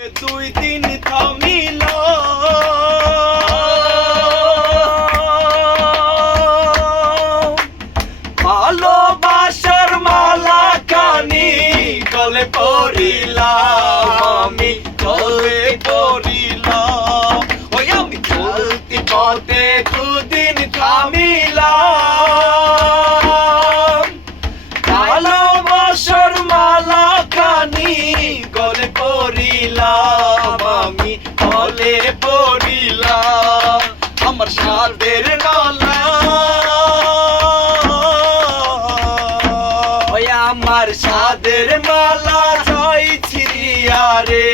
দুই দিন থামিল। ভালোবাসার মালা কানি গলে পড়িলাম আমি, গলে পড়িলাম। ওই আমি চলতি পথে দুদিন থামিলাম আমার সাদের নলা। ওই আমার সাদের মালা চাইছি আরে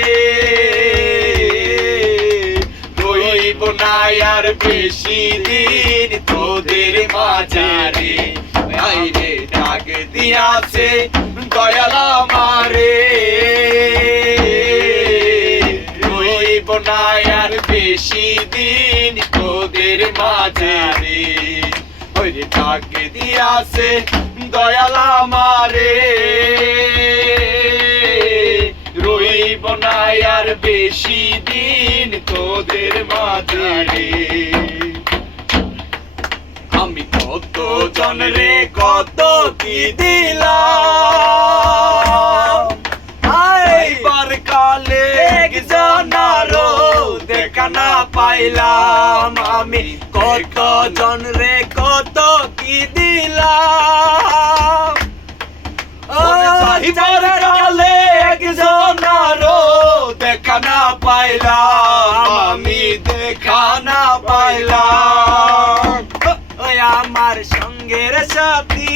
রইব না আর বেশি দিন তোদের মাঝারে। আইরে ডাক দিয়াছে দয়াল আমারে। না আর বেশি দিন তোদের মাঝারে ওরে ডাক দিয়াছে, দয়াল আমারে। রইব আর বেশি দিন তোদের মাঝারে আমি কত জনরে কত কি দিলাম? পাইলাম আমি কত জনরে কত কি দিলাম? কালে একজনারও দেখা না পাইলাম আমি দেখা না পাইলাম। ওই আমার সঙ্গের সাথী।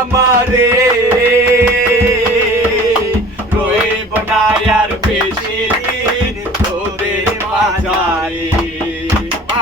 আমারে। রইব না আর বেশি